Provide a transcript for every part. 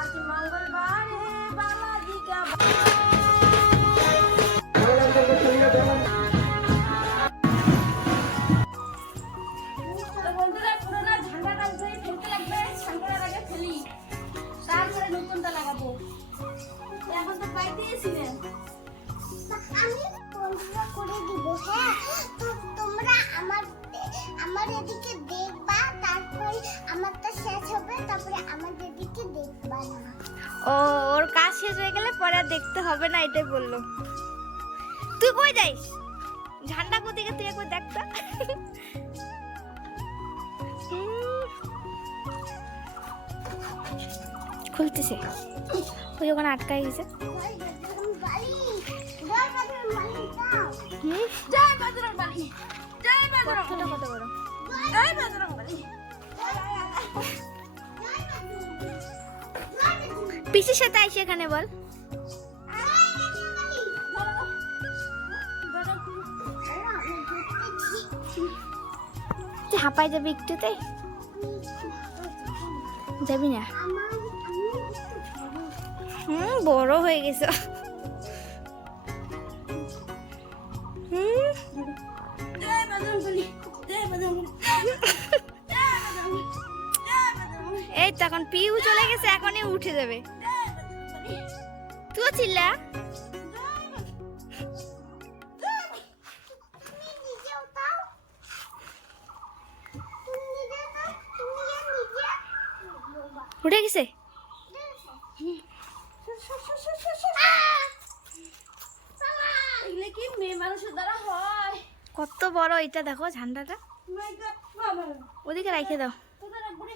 आज मंगलवार है बालाजी का বন্ধুরা পুরোনো ঝান্ডাটা উঠে ফেলতে লাগবে, ঝান্ডাটার আগে ফেলি, তারপরে নতুনটা লাগাবো। এখন তো পাইতেই ছিলেন, আমি বন্ধুরা করে দিব। হ্যাঁ, তো তোমরা আমার এদিকে দেখবা, তারপরে আমারটা শেষ হবে, তারপরে আমাদের এদিকে দেখবা না। ও, ওর কাজ শেষ হয়ে গেলে পরে আর দেখতে হবে না, এটাই বললো। তুই কই যাইস? ঝান্ডা কোদিকে তুই একবার দেখ তো। খুলতেছে, ওই ওখানে আটকাই গেছে। জয় বজরং বলী, জয় বজরং কতটা কত বড়? জয় বজরং বলী। পিসির সাথে আইসি এখানে বল। তুই হাঁপাই যাবি একটুতে, যাবি না? বড় হয়ে গেছে। জয় বজরং বলী, জয় বজরং বলী, জয় বজরং বলী, জয় বজরং বলী, এই তো এখন পিউ চলে গেছে, এখনই উঠে যাবে। জয় বজরং বলী। তুইও চিল্লা। উঠে গেছে। এগুলো কি মেয়ে মানুষের দ্বারা হয়? কত বড় এটা দেখো ঝান্ডাটা, My God, বাবা, ওদিকে রাখে দাও। তোদের একবারে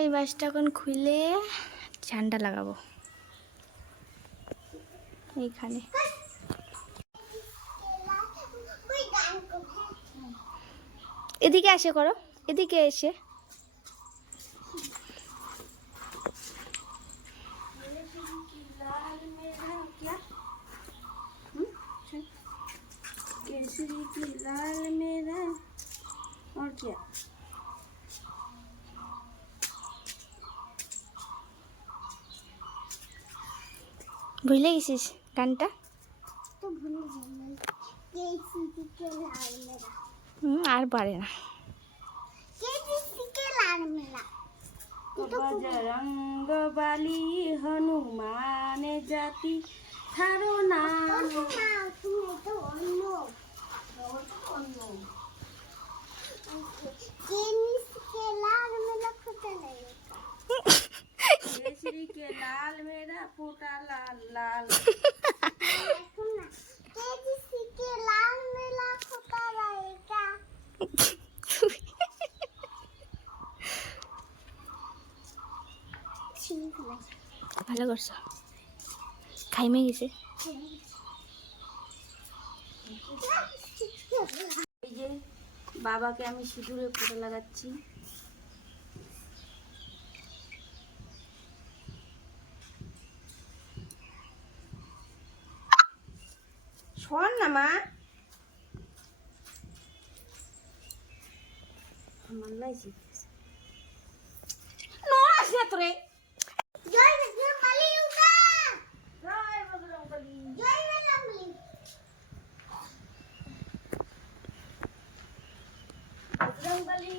এই বাসটা এখন খুলে ঝান্ডা লাগাবো এইখানে। এদিকে এসে করো, এদিকে এসে। केसरी की लाल मेरा और क्या? ভুলে গেছিস গানটা? তো ভুলে যাবেন, কেসিকে লাল মেরা, আর পারে না। কেসিকে লাল মেরা। बजरंग बली हनुमान जाति थारो नाम। केसरी के लाल मेरा फूटा लाल लाल। ভালো করছো, খাইমে গেছে। এই যে বাবাকে আমি সিঁদুরে ফোঁটা লাগাচ্ছি। শোন না মা, আমার লাইছি নোরা সে তোরে। জয় বজরং বলী, জয় বজরং বলী, জয় বজরং বলী। বজরং বলী।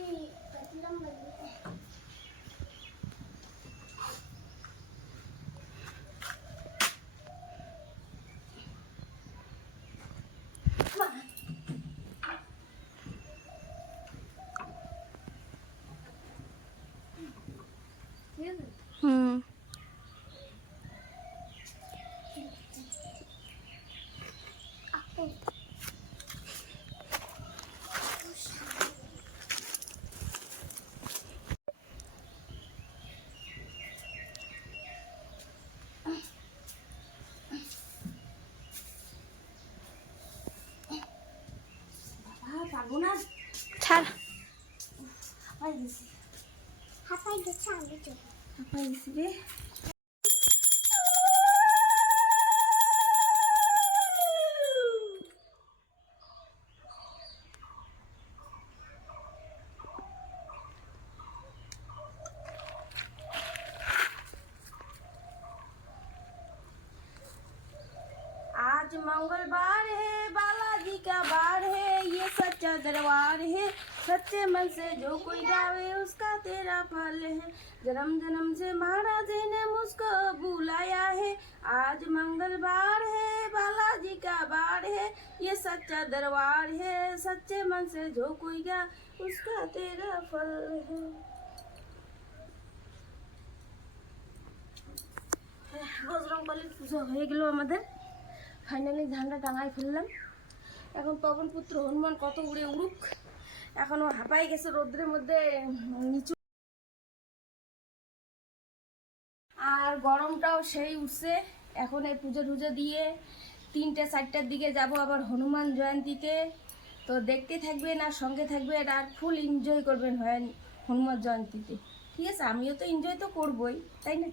হুম, পারবো না, ছাড়। হাঁপাই গেছি, হাঁপাই গেছে, আমি চলে। হাঁপাই গেছি রে। मंगलवार है, बालाजी का बार है, ये सच्चा दरबार है, सच्चे मन से जो कोई गावे उसका तेरा फल है। जन्म जन्म से महाराज ने मुझको बुलाया है, आज मंगलवार है, बालाजी का बार है, ये सच्चा दरबार है, सच्चे मन से जो कोई गा उसका तेरा फल है। বজরংবলীর পুজো হয়ে গেল আমাদের, ফাইনালি ঝান্ডা টাঙাই ফেললাম। এখন পবন পুত্র হনুমান কত উড়ে উড়ুক, এখনো হাঁপাই গেছে রোদ্রের মধ্যে নিচু, আর গরমটাও সেই উঠছে। এখন এই পুজো টুজো দিয়ে 3টে-4টার দিকে যাব আবার হনুমান জয়ন্তীতে। তো দেখতে থাকবেন আর সঙ্গে থাকবেন আর ফুল এনজয় করবেন হয় হনুমান জয়ন্তীতে, ঠিক আছে? আমিও তো এনজয় তো করবই, তাই না?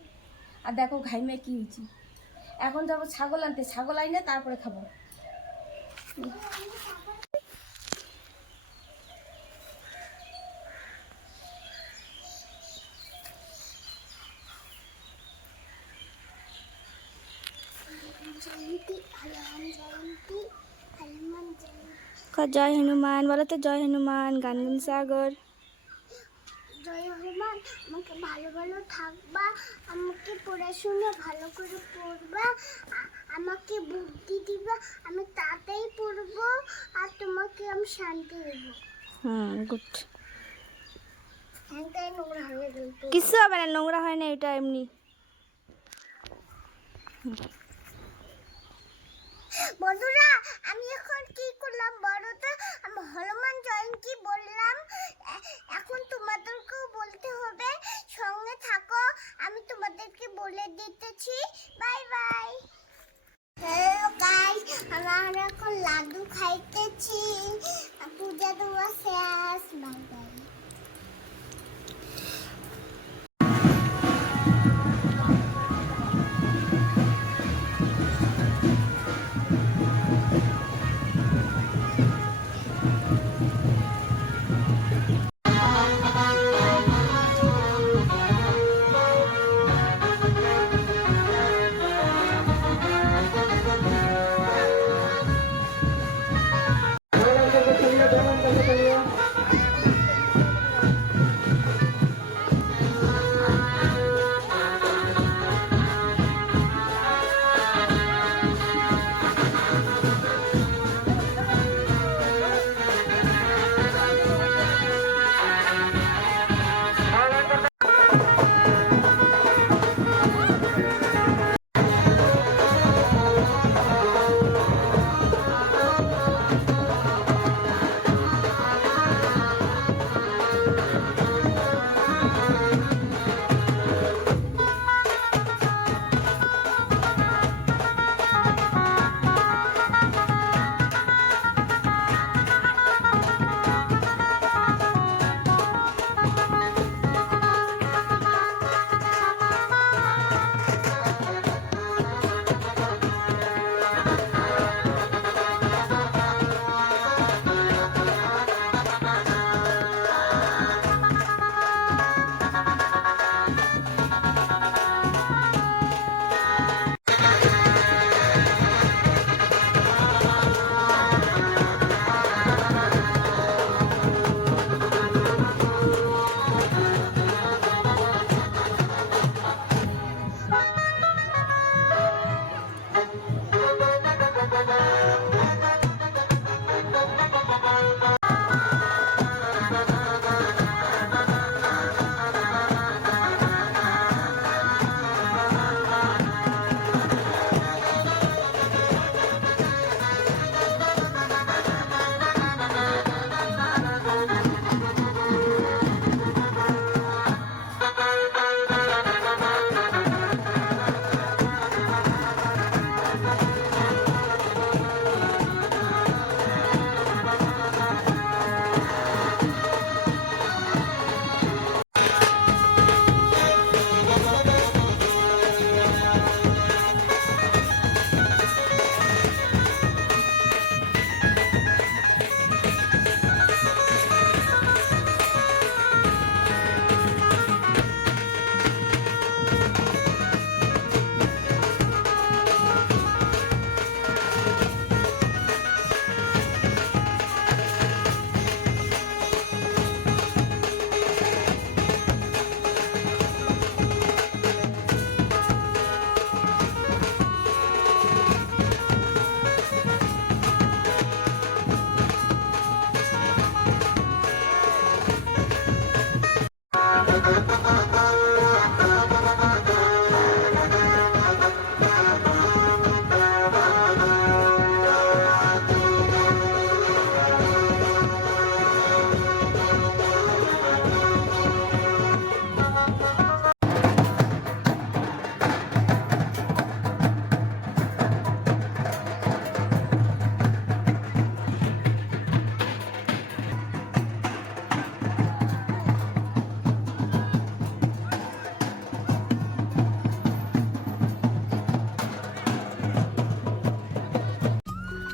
আর দেখো ঘাইমে কি হয়েছি, এখন যাবো ছাগল আনতে, ছাগল আইনে তারপরে খাবো। জয়ন্তী, হনুমান জয়ন্তী, হনুমান জয়ন্তী। জয় হনুমান বলো তো, জয় হনুমান, গান গান সাগর। জয় হনুমান, আমাকে ভালো ভালো থাকবা, আমাকে পড়াশোনা ভালো করে পড়বা, আমাকে বুদ্ধি দিবা, আমি তাতেই পড়বো, আর তোমাকে আমি শান্তি দেবো। গুড। হ্যাঁ, নোংরা হয়ে গেল তো। কিছু হবে না, নোংরা হয় না, এটা এমনি। বন্ধুরা, আমি এখন কি করলাম বলো তো? আমি হনুমান জয়ন্তী বললাম, এখন তোমাদেরকেও বলতে হবে, সঙ্গে থাকো, আমি তোমাদেরকে বলে দিতেছি। Bye bye. হ্যালো গাইস, আমরা এখন লাড্ডু খাইতেছি, পূজা দেওয়া শেষ। Bye bye.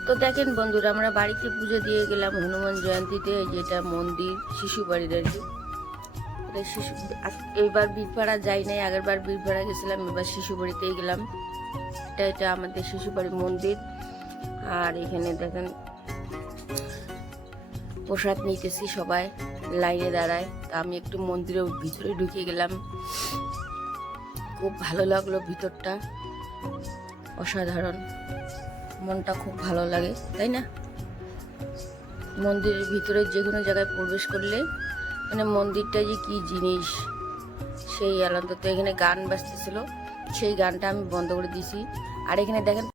তো দেখেন বন্ধুরা, আমরা বাড়িতে পুজো দিয়ে গেলাম হনুমান জয়ন্তীতে, যেটা মন্দির শিশু বাড়ির আর কি। এটা শিশু, এইবার বীরপাড়া যাই নাই, আগেরবার বীরপাড়া গেছিলাম, এবার শিশু বাড়িতেই গেলাম। এটা আমাদের শিশু বাড়ির মন্দির। আর এখানে দেখেন প্রসাদ নিতেছি, সবাই লাইনে দাঁড়ায়। তা আমি একটু মন্দিরের ভিতরে ঢুকে গেলাম, খুব ভালো লাগলো ভিতরটা, অসাধারণ, মনটা খুব ভালো লাগে, তাই না? মন্দিরের ভিতরে যে কোনো জায়গায় প্রবেশ করলে মানে মন্দিরটা যে কি জিনিস সেই আনন্দ। তো এখানে গান বাজতেছিল, সেই গানটা আমি বন্ধ করে দিয়েছি। আর এখানে দেখেন